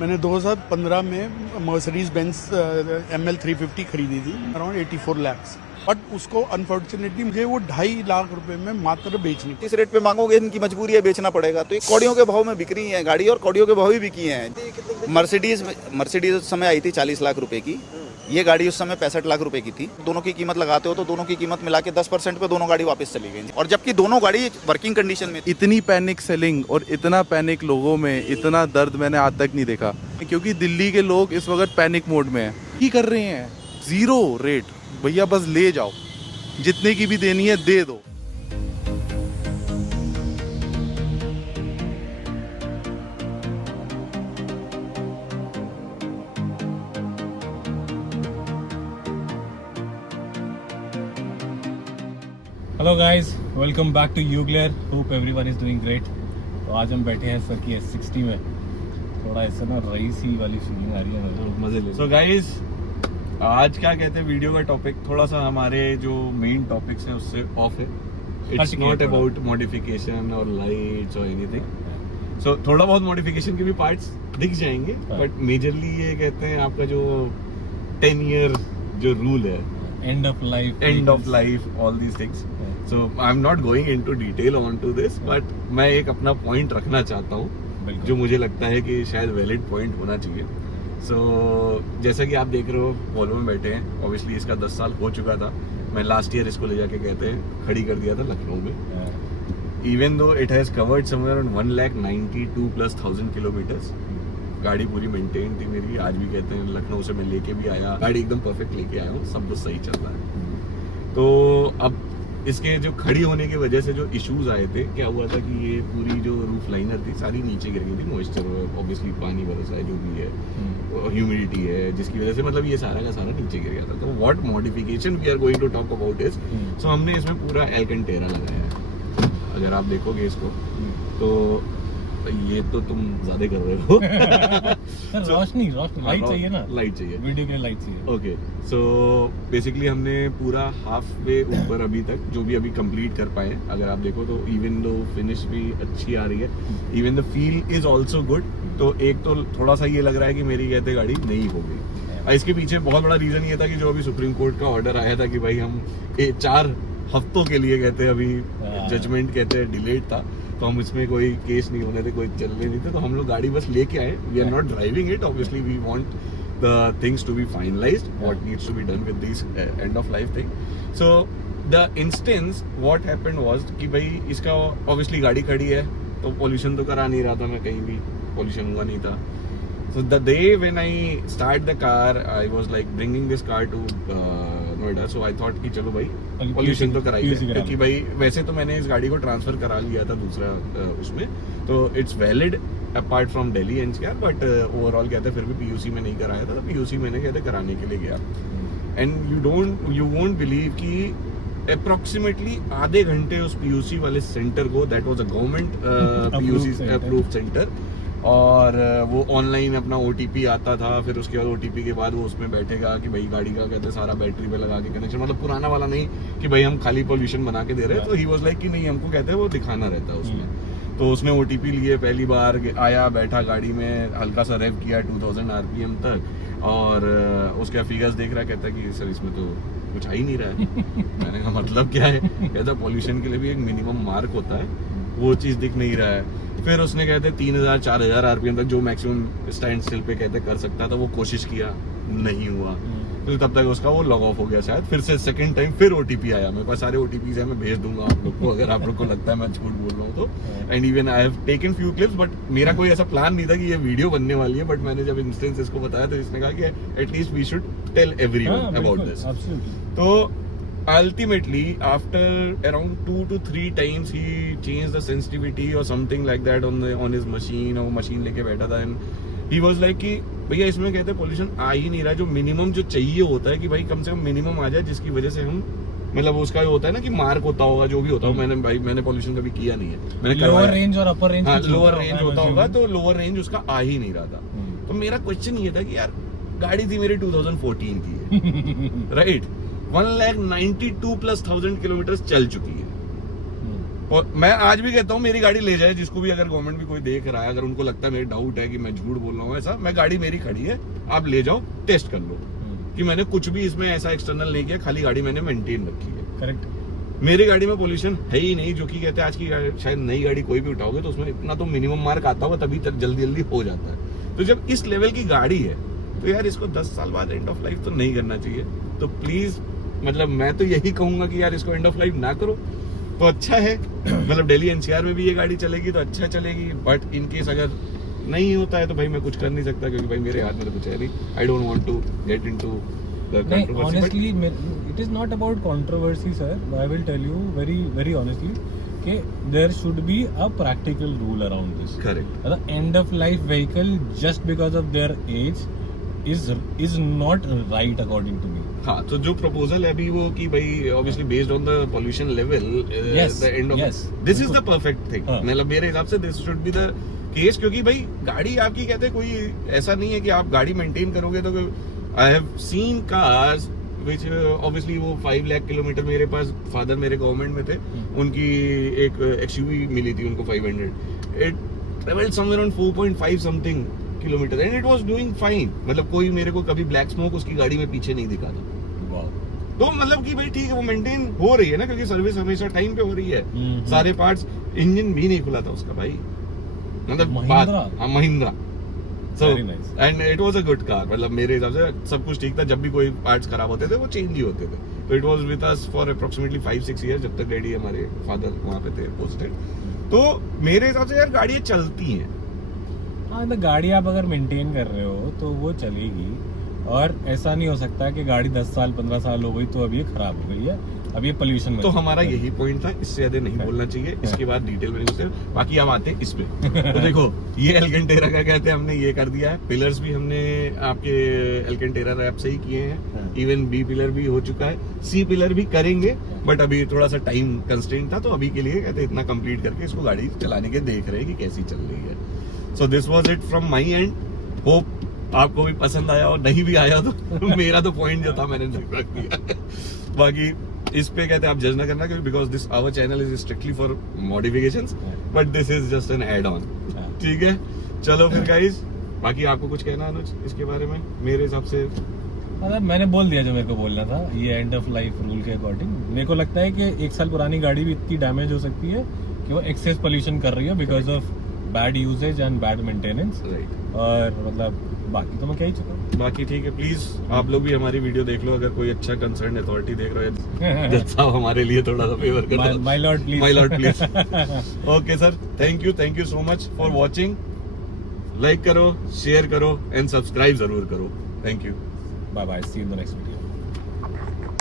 मैंने 2015 में Mercedes Benz ML 350 खरीदी थी अराउंड 84 lakhs, बट उसको अनफॉर्चुनेटली मुझे वो 2.5 लाख रुपए में मात्र बेचनी। इस रेट पे मांगोगे इनकी मजबूरी है, बेचना पड़ेगा। तो ये कौड़ियों के भाव में बिक रही है गाड़ी और कौड़ियों के भाव ही बिकी हैं। मर्सिडीज उस समय आई थी 40 लाख रुपए की, ये गाड़ी उस समय 65 लाख रुपए की थी। दोनों की कीमत लगाते हो तो दोनों की कीमत मिला के 10% पे दोनों गाड़ी वापस चली गई, और जबकि दोनों गाड़ी वर्किंग कंडीशन में। इतनी पैनिक सेलिंग और इतना पैनिक लोगों में, इतना दर्द मैंने आज तक नहीं देखा, क्योंकि दिल्ली के लोग इस वक्त पैनिक मोड में हैं। की कर रहे हैं 0 रेट, भैया बस ले जाओ, जितने की भी देनी है दे दो। Hello guys, welcome back to Uglear. Hope everyone is doing great. तो आज हम बैठे हैं सर की S60 में। थोड़ा ऐसा ना रईसी वाली फीलिंग आ रही है मुझे, मजे ले। सो गाइस, आज क्या कहते हैं, वीडियो का टॉपिक थोड़ा सा हमारे जो मेन टॉपिक्स हैं उससे ऑफ है। इट्स नॉट अबाउट मॉडिफिकेशन और लाइट्स और एनीथिंग। सो थोड़ा बहुत मॉडिफिकेशन के भी पार्ट्स दिख जाएंगे, बट मेजरली ये कहते हैं आपका जो 10 ईयर जो रूल है, end of life, all these things. So I am not going into detail on to this, but मैं एक अपना पॉइंट रखना चाहता हूँ जो मुझे लगता है कि शायद वैलिड पॉइंट होना चाहिए। सो जैसा कि आप देख रहे हो, वॉल्वो में बैठे हैं। ऑब्वियसली इसका 10 साल हो चुका था। मैं लास्ट ईयर इसको ले जाके कहते हैं खड़ी कर दिया था लखनऊ में। Even though it has covered somewhere on 1,92,000+ kilometres. गाड़ी पूरी मेंटेन थी मेरी। आज भी कहते हैं लखनऊ से मैं लेके भी आया, गाड़ी एकदम परफेक्ट लेके आया हूँ, सब कुछ सही चल रहा है। तो अब इसके जो खड़ी होने की वजह से जो इश्यूज आए थे, क्या हुआ था कि ये पूरी जो रूफ लाइनर थी सारी नीचे गिर गई थी। मॉइस्चर, ऑब्वियसली पानी बरसा है जो भी है, ह्यूमिडिटी है, जिसकी वजह से मतलब ये सारा का सारा नीचे गिर गया था। तो what modification we are going to talk about is, so हमने इसमें पूरा एल्केंटेरा लगाया है। अगर आप देखोगे इसको तो ये तो तुम ज्यादा कर रहे हो। रोशनी लाइट चाहिए ना, लाइट चाहिए, वीडियो के लिए लाइट चाहिए। ओके, सो बेसिकली हमने पूरा हाफ वे ऊपर अभी तक जो भी अभी कंप्लीट कर पाए। अगर आप देखो तो इवन दो फिनिश भी अच्छी आ रही है, even the feel is also good. तो एक तो थोड़ा सा ये लग रहा है कि मेरी कहते गाड़ी नई हो गई। इसके पीछे बहुत बड़ा रीजन ये था कि जो अभी सुप्रीम कोर्ट का ऑर्डर आया था कि भाई हम 4 हफ्तों के लिए कहते हैं अभी जजमेंट कहते हैं डिलेड था, तो हम इसमें कोई केस नहीं होने थे, कोई चलने नहीं थे, तो हम लोग गाड़ी बस लेके आए। We are not driving it, obviously we want the things to be finalised, what needs to be done with this end of life thing. So the instance what happened was कि भाई इसका ऑब्वियसली गाड़ी खड़ी है तो pollution तो करा नहीं रहा था मैं, कहीं भी पॉल्यूशन हुआ नहीं था। So the day when I start the car, I was like bringing this car to Noida, so I thought कि चलो भाई पॉल्यूशन तो कराइए, क्योंकि भाई वैसे तो मैंने इस गाड़ी को ट्रांसफर करा लिया था दूसरा उसमें, तो it's valid apart from Delhi NCR, but overall कहते फिर भी पीयूसी में नहीं कराया था, तो पीयूसी मैंने कहते कराने के लिए गया। एंड यू वोंट बिलीव कि अप्रोक्सीमेटली आधे घंटे उस पीयूसी वाले सेंटर को, that was a government PUC approved centre, और वो ऑनलाइन अपना OTP आता था, फिर उसके बाद OTP के बाद वो उसमें बैठेगा कि भाई गाड़ी का कहते सारा बैटरी पे लगा के कनेक्शन, मतलब पुराना वाला नहीं कि भाई हम खाली पॉल्यूशन बना के दे रहे हैं। तो ही वाज लाइक कि नहीं, हमको कहते हैं वो दिखाना रहता है उसमें। तो उसने OTP लिए, पहली बार आया, बैठा गाड़ी में, हल्का सा रेव किया 2000 RPM तक, और उसके फिगर्स देख रहा, कहता है कि सर इसमें तो कुछ आ ही नहीं रहा है। मैंने कहा मतलब क्या है? कहता पॉल्यूशन के लिए भी एक मिनिमम मार्क होता है, वो चीज़ दिख नहीं रहा है। फिर उसने कहते 3000-4000 RPM तक जो मैक्सिमम स्टैंड स्टिल पे कहते कर सकता था, वो कोशिश किया, नहीं हुआ। फिर तब तक उसका वो लॉग ऑफ हो गया शायद। फिर से सेकंड टाइम फिर OTP आया, मेरे पास सारे OTPs हैं, मैं भेज दूंगा आप लोग को अगर आप लोग को लगता है मैं झूठ बोल रहा हूँ तो। And even I have taken few clips, but मेरा कोई ऐसा प्लान नहीं था कि ये वीडियो बनने वाली है, बट मैंने जब इंस्टेंस इसको बताया तो इसने कहा कि at least we should tell everyone about this. तो ultimately after around 2 to 3 times he changed the sensitivity or something like that on his machine, और मशीन लेके बैठा था, and he was like कि भैया इसमें कहते हैं पॉल्यूशन आ ही नहीं रहा। जो मिनिमम जो चाहिए होता है कि भाई कम से कम मिनिमम आ जाए, जिसकी वजह से हम मतलब उसका होता है ना कि मार्क होता होगा, जो भी होता हो, मैंने पॉल्यूशन कभी किया नहीं है, मैंने लोअर रेंज और अपर रेंज, हाँ लोअर रेंज होता होगा, तो लोअर रेंज उसका आ ही नहीं रहा था। तो मेरा क्वेश्चन ये था कि यार गाड़ी थी मेरी 2014 की है, राइट, 1,92,000+ किलोमीटर चल चुकी है, और मैं आज भी कहता हूँ मेरी गाड़ी ले जाए, जिसको भी अगर गवर्नमेंट भी कोई देख रहा है, अगर उनको लगता है मेरे डाउट है कि मैं झूठ बोल रहा हूँ ऐसा, मैं गाड़ी मेरी खड़ी है, आप ले जाओ टेस्ट कर लो कि मैंने कुछ भी इसमें ऐसा एक्सटर्नल नहीं किया, खाली गाड़ी मैंने मेंटेन रखी है। करेक्ट। मेरी गाड़ी में पोल्यूशन है ही नहीं, जो कि कहते हैं आज की शायद नई गाड़ी कोई भी उठाओगे तो उसमें इतना तो मिनिमम मार्क आता होगा, तभी तक जल्दी जल्दी हो जाता है। तो जब इस लेवल की गाड़ी है तो यार इसको 10 साल बाद एंड ऑफ लाइफ तो नहीं करना चाहिए। तो प्लीज मतलब मैं तो यही कहूंगा कि यार इसको एंड ऑफ लाइफ ना करो तो अच्छा है। मतलब दिल्ली एनसीआर में भी ये गाड़ी चलेगी तो अच्छा चलेगी, बट इन केस अगर नहीं होता है तो भाई मैं कुछ कर नहीं सकता, क्योंकि भाई मेरे हाथ में तो कुछ है नहीं। I don't want to get into the नहीं, controversy, honestly, it is not about controversy, sir. I will tell you very honestly कि there should be a practical rule around this. Correct. The end of life vehicle just because of their age is not right according to me. हाँ, तो जो proposal है अभी वो कि भाई obviously based on the pollution level, Yes, the end of yes, this is the बिल्कुल। Perfect thing. हाँ। मतलब मेरे हिसाब से this should be the case, क्योंकि भाई गाड़ी आपकी कहते हैं कोई ऐसा नहीं है कि आप गाड़ी मेंटेन करोगे तो। I have seen cars which obviously वो 5 लाख किलोमीटर, मेरे पास फादर मेरे गवर्नमेंट में थे, उनकी एक एक्सयूवी मिली थी उनको 500, it travelled somewhere on 4.5 something kilometre and it was doing fine. मतलब कोई मेरे को कभी ब्लैक स्मोक उसकी गाड़ी में पीछे नहीं दिखा था। Wow. तो मतलब कि भाई ठीक है वो मेंटेन हो रही है ना, क्योंकि सर्विस हमेशा टाइम पे हो रही है। सारे पार्ट्स, इंजन भी नहीं खुला था उसका भाई, मतलब महिंद्रा? हाँ महिंद्रा। सो Very nice. And it was a good car. मतलब मेरे हिसाब से सब कुछ ठीक था, जब भी कोई पार्ट्स खराब होते थे वो चेंज ही होते थे। तो it was with us for approximately 5-6 year, जब तक डैडी हमारे फादर वहाँ पे थे पोस्टेड। तो मेरे हिसाब से यार गाड़ियाँ चलती हैं। हाँ, तो गाड़ी आप अगर मेंटेन कर रहे हो तो वो चलेगी, और ऐसा नहीं हो सकता कि गाड़ी 10 साल 15 साल हो गई तो अब ये खराब हो गई है, अब ये पोल्यूशन में। तो हमारा यही पॉइंट था, इससे ज्यादा नहीं बोलना चाहिए। इसके बाद डिटेल में नहीं घुसते, बाकी हम आते हैं इस पे। तो देखो ये एल्केंटेरा का कहते हैं हमने ये कर दिया है, पिलर्स भी हमने आपके एल्केंटेरा रैप से ही किए हैं, इवन बी पिलर भी हो चुका है, सी पिलर भी करेंगे, बट अभी थोड़ा सा टाइम कंस्ट्रेंट था, तो अभी के लिए कहते हैं इतना कंप्लीट करके इसको गाड़ी चलाने के देख रहे हैं कि कैसी चल रही है। So this was it from my and, hope आपको भी पसंद आया, और नहीं भी आया तो मेरा तो पॉइंट जो था मैंने रख दिया। बाकी इस पे कहते हैं आप जज ना करना, क्योंकि because this our channel is strictly for modifications, but this is just an add on. ठीक है, चलो फिर गाइस, बाकी आपको कुछ कहना अनुज इसके बारे में? मेरे हिसाब से मतलब मैंने बोल दिया जो मेरे को बोलना था। ये एंड ऑफ लाइफ रूल के अकॉर्डिंग मेरे को लगता है कि 1 साल पुरानी गाड़ी भी इतनी डैमेज हो सकती है कि वो एक्सेस पोल्यूशन कर रही है because of bad usage and bad maintenance. Right, और मतलब बाकी तो मैं क्या ही चुका हूँ। बाकी ठीक है, प्लीज आप लोग भी हमारी वीडियो देख लो, अगर कोई अच्छा कंसर्न अथॉरिटी देख रहा है जज साहब हमारे लिए थोड़ा सा फेवर कर दो। My lord please, my lord please. Okay sir, thank you so much for watching. Like करो, शेयर करो एंड सब्सक्राइब जरूर करो। Thank you, bye bye, see you in the next video.